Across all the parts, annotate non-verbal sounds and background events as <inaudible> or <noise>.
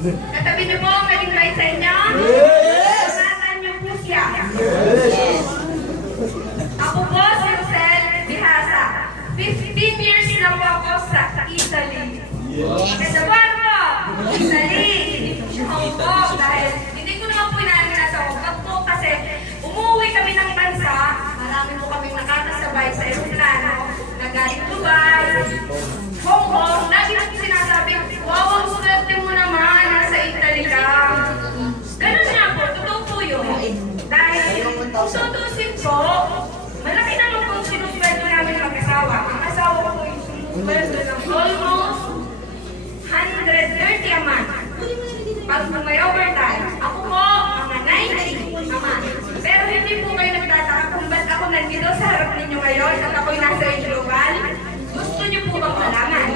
Katabi niyo po ang nag-invite sa inyo? Salamat niyo po siya. Ako po si Rosel Bihasa. 15 years na po ako sa Italy. Kasabuan po, Italy. Hong Kong dahil hindi ko naman po inaanong nasa Hong Kong po kasi umuwi kami ng bansa. Marami po kami nakakasabay sa aeroplano na galing Dubai, Hong Kong. Lagi po sinasabi, wow, ang swerte mo naman, ngayon at ako'y nasa global. Gusto niyo po bang malaman?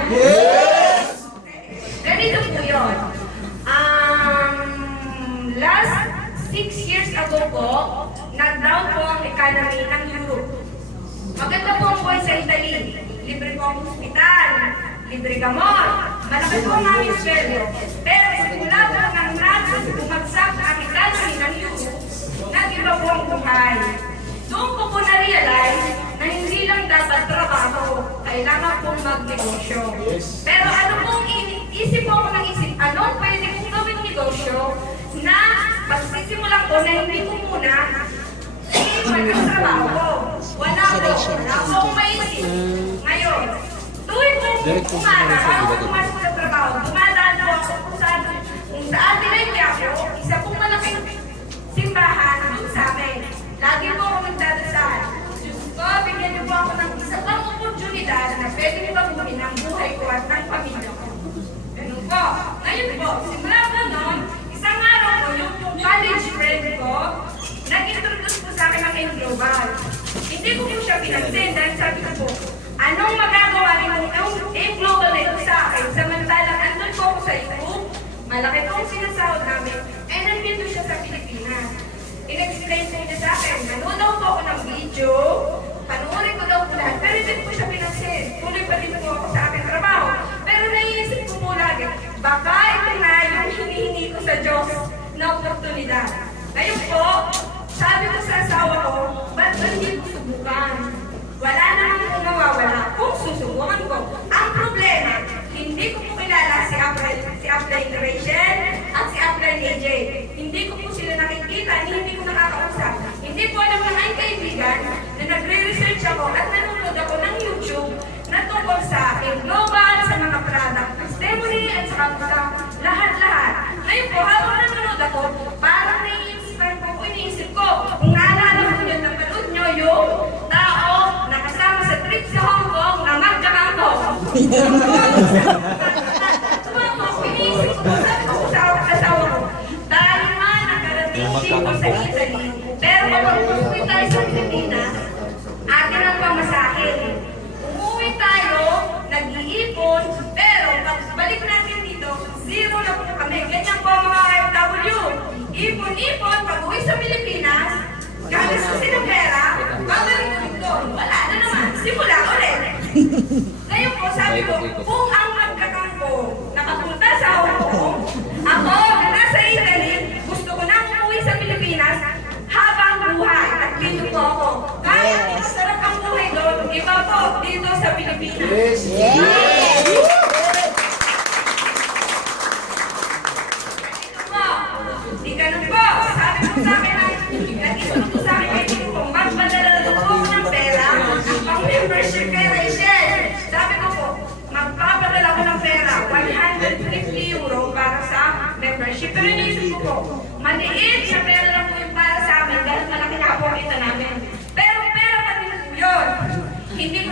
Ganito po yun. Um, last six years ago po, nag-down po ang economy ng Europe. Maganda po ang buhay sa Italy. Libre po ang hospital, libre gamot, malaki po ang aming sweldo. Pero simula po ng natin bumagsak ang economy ng Europe, nag-iba po ang buhay. Doon ko po na-realize lang dapat trabaho, kailangan pong magnegosyo. Pero ano pong isip po ako ng isip, anong pwede kong gawing negosyo na pagsisimulan ko na hindi ko muna iwan ang trabaho ko. Wala po, wala po akong maisip. Ngayon, tuwing kong umaga, bago ko pumasok sa trabaho, dumadaan po ako kung saan, kung saan dinagya ko, isa pong malaking simbahan sa amin. Lagi po ako ko, bigyan niyo po ako ng isa pang oportunidad na pwede niyo baguhin ang buhay ko at ng pamilya ko. Ganun po. Ngayon po, simula po noon, isang araw po, yung college friend ko, nag-introduce po sa akin ng Global. Hindi ko po siya pinansin dahil sabi ko po, anong magagawa ni yung Global na ito sa akin? Samantalang andun po ako sa YouTube, malaki po ang sinasahod namin, eh nandito siya sa Pilipinas. In-explain po niya sa akin, nanood daw po ako ng video, panoorin ko daw po lahat, pero hindi ko siya pinansin. Tuloy pa rin po ako sa aking trabaho. Pero naiisip ko po lagi, baka ito na yung hinihingi ko sa Diyos na oportunidad. Ngayon po, sabi ko sa asawa ko, ba't ba hindi ko subukan? Wala naman po mawawala kung susubukan ko. Ang problema, hindi ko po kilala si April, si April Rachel at si April AJ. Hindi ko po sila nakikita, hindi ko nakakausap. Hindi po alam ng aking kaibigan na nagre-research ako at nanonood ako ng YouTube na aking global, sa mga product testimony at sa sa lahat-lahat. Ngayon po, habang nanonood ako, parang nai-inspire po ko, iniisip ko, kung naalala ko yun, napanood nyo yung tao na kasama sa trip sa Hong Kong na magkakampo. <laughs> Ipon-ipon, pag uwi sa Pilipinas, gagastusin ng pera, babalik ulit doon. Wala na naman, simula ulit. Ngayon po, sabi ko, kung ang magkakampo nakapunta sa Hong Kong, ako na nasa Italy, gusto ko na umuwi sa Pilipinas habang buhay. At dito po ako. Kahit masarap ang buhay doon, iba po dito sa Pilipinas. po.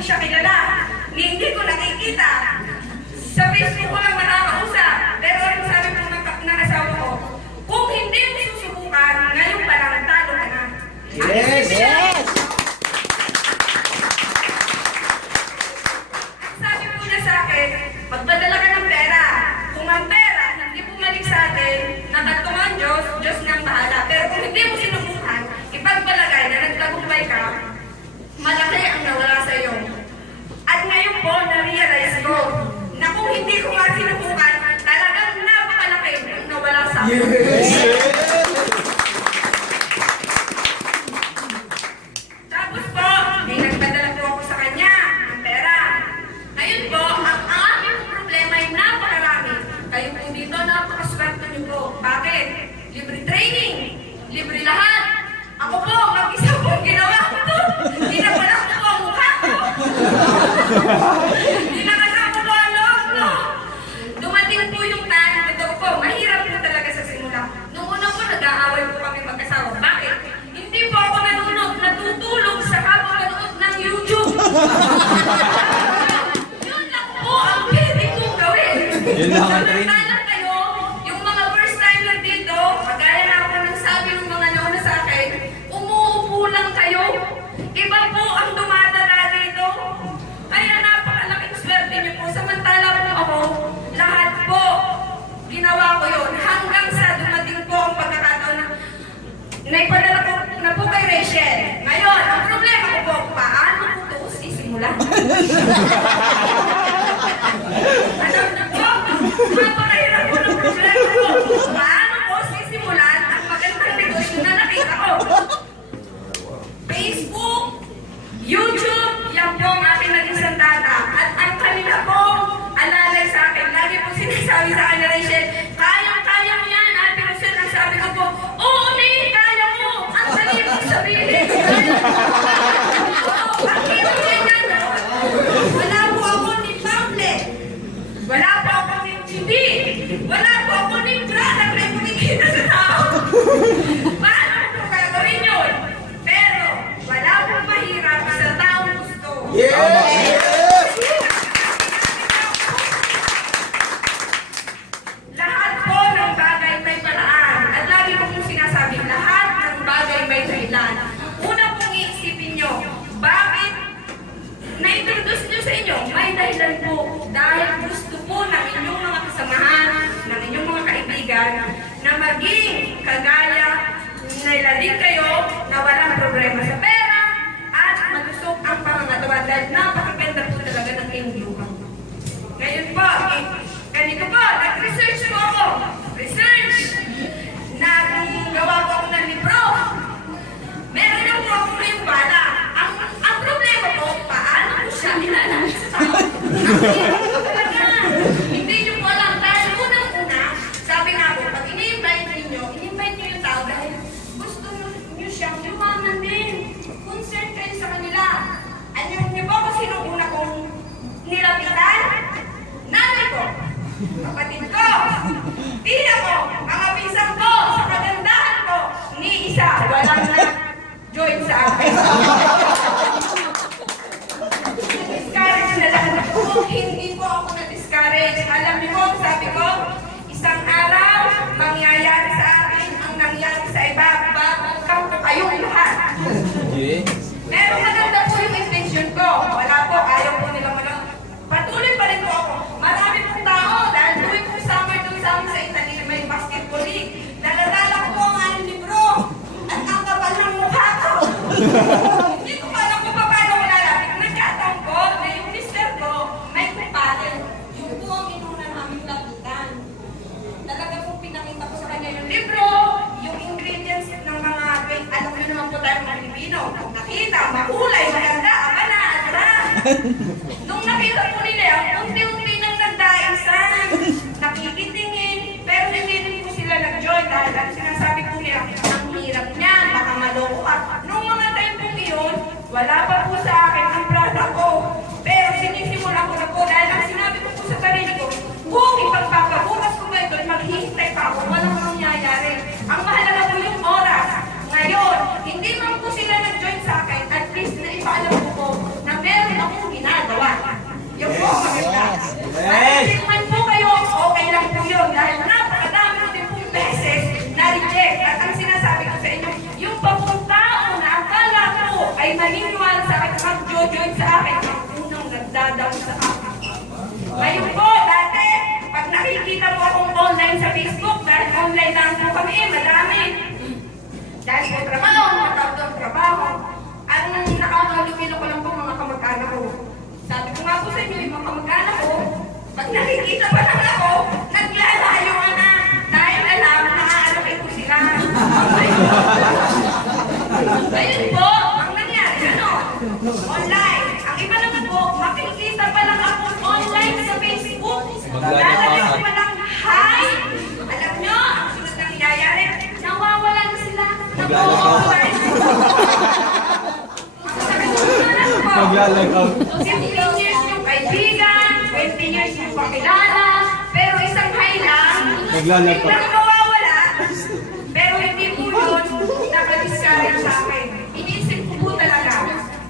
Siya kilala. Hindi ko nakikita. Sa Facebook ko lang Ano na po? Ano na hirap ko ng problema ko? <laughs> Nung nakita ko nila, ang unti-unti nang nagdaisan, nakikitingin, pero hindi rin ko sila nag-join dahil ang sinasabi ko nila, ang hirap niya, baka maloko at nung mga time pong iyon, wala pa po sa akin ang plaza ko. lang po kami, eh, madami. Dahil may trabaho, matawag ng trabaho. Ang nakakalumilo ko lang po mga kamag-anak ko. Sabi ko nga po sa inyo, yung mga kamag-anak ko, pag nakikita pa lang ako, naglalayo ka na. Dahil alam, nakakalaki ko sila. <laughs> Ayun po, ang nangyari, ano? Online. Maglalakaw. Maglalakaw. 15 years yung kaibigan, 20 years yung pakilala, pero isang hi lang, Maglalakaw. biglang mawawala. Pero hindi po yun nakadiscourage sa akin. Iniisip ko po talaga,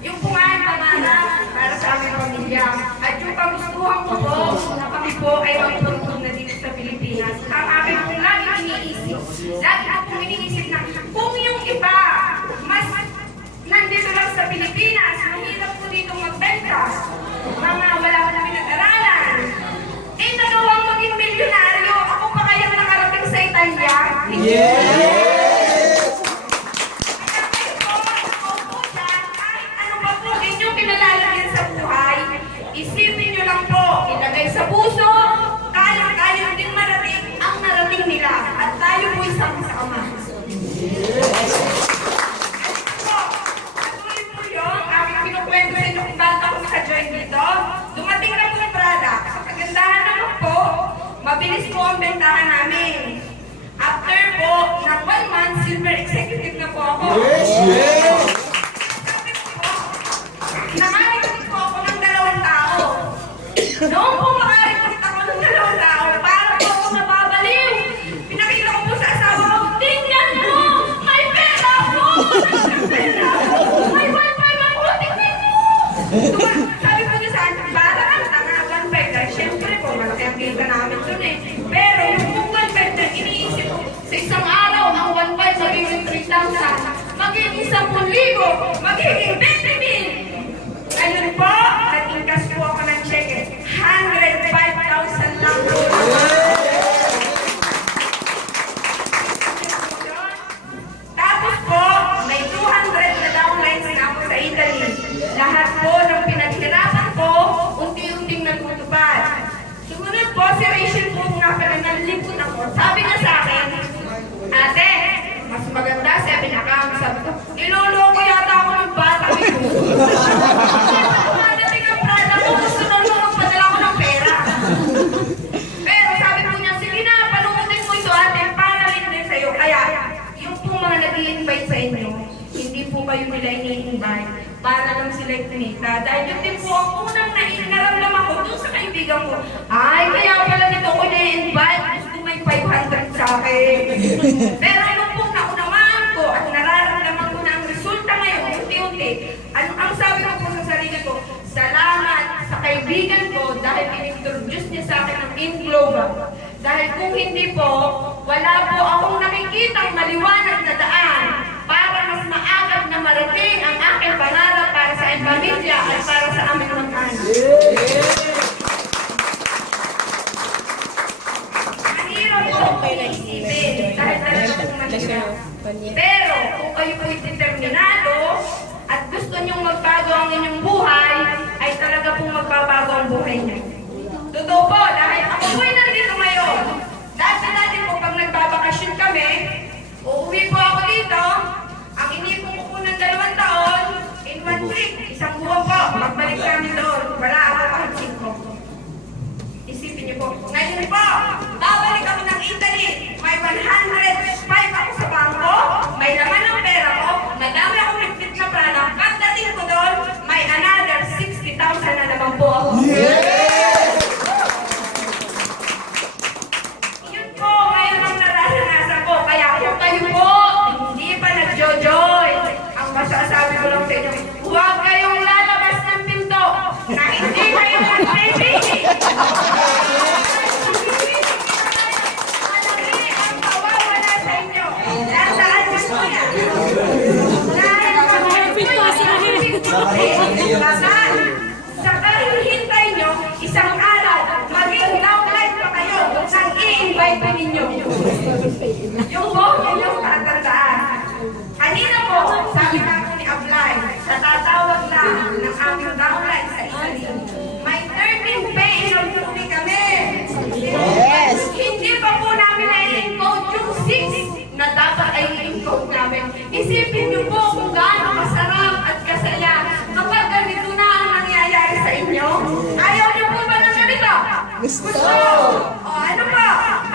yung pungahan pangarap para sa aming pamilya. At yung kagustuhan ko po, na kami po ay magtutulog na dito sa Pilipinas. Ang aking po lagi iniisip, lagi ko pong iniisip na kung yung iba, mas nandito lang sa Pilipinas, mahirap po dito magbenta. Mga wala ko na pinag-aralan. Eh, nagawang maging milyonaryo. Ako pa kayang nakarating sa Italia. Yes! Magiging 3,000, magiging 10,000, magiging niloloko yata ako ng bata ito. Dumadating ang prada ko, gusto na lang magpadala ko ng pera. Pero sabi po niya, sige na, panukutin mo ito ate, para rin din sa'yo. Kaya, yung po mga nag invite sa inyo, hindi po kayo nila ini-invite para lang sila kumita. Dahil yun din po ang unang na- naramdaman ko dun sa kaibigan ko. Ay, kaya pala nito ko na-invite. Gusto may 500 sa akin. Pero nung po naunawaan ko at nararamdaman ko na ang resulta ngayon, ano, ang sabi ko po sa sarili ko, salamat sa kaibigan ko dahil in-introduce niya sa akin ang In Global. Dahil kung hindi po, wala po akong nakikitang maliwanag na daan para mas maagap na marating ang aking pangarap para sa aking pamilya at para sa aming mga anak. Pero kung kayo po determinado at gusto niyong magbago ang inyong buhay, ay talaga pong magbabago ang buhay niyo. Totoo po, dahil ako po'y nandito ngayon. Dati-dati po pag nagbabakasyon kami, uuwi po ako dito, ang inipon ko ng dalawang taon, in one week, isang buwan po, magbalik kami doon. Wala ako kahit singko. Isipin niyo po, ngayon po, babalik ako ng Italy. May 105 ako sa bangko, may laman ng pera ko, madami Yung po, yun yung tatandaan. Kanina po, sabi na po ni Ablay, sa tatawag lang ng aming downline sa Italy, may 13 payroll po kami. Yes! Hindi pa po namin na-encode yung 6 na dapat ay i-encode namin. Isipin niyo po kung gaano kasarap at kasaya kapag ganito na ang nangyayari sa inyo. Ayaw niyo po ba ng ganito? Gusto! O,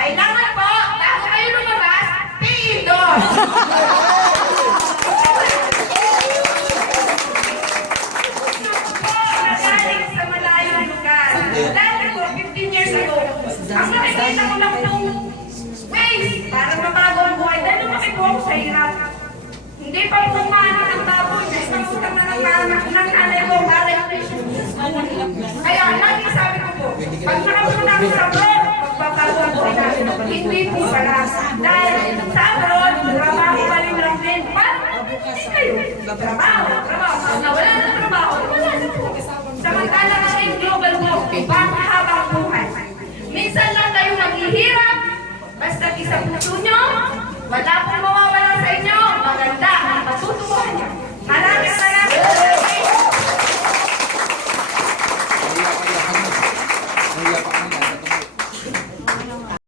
pinakita Pa po maano ng baboy. May isang utang na ng nanay ng nanay ko para Kaya lagi sabi ko po, pag nakapunta ako sa abroad, magbabago ang buhay natin. Hindi po pala. Dahil sa abroad, trabaho kami lang din. Hindi kayo. Trabaho, trabaho. Nawala ng trabaho, wala na po. Samantala kasi yung global mo, panghabang buhay. Minsan lang kayo naghihirap, basta isa puso nyo, wala po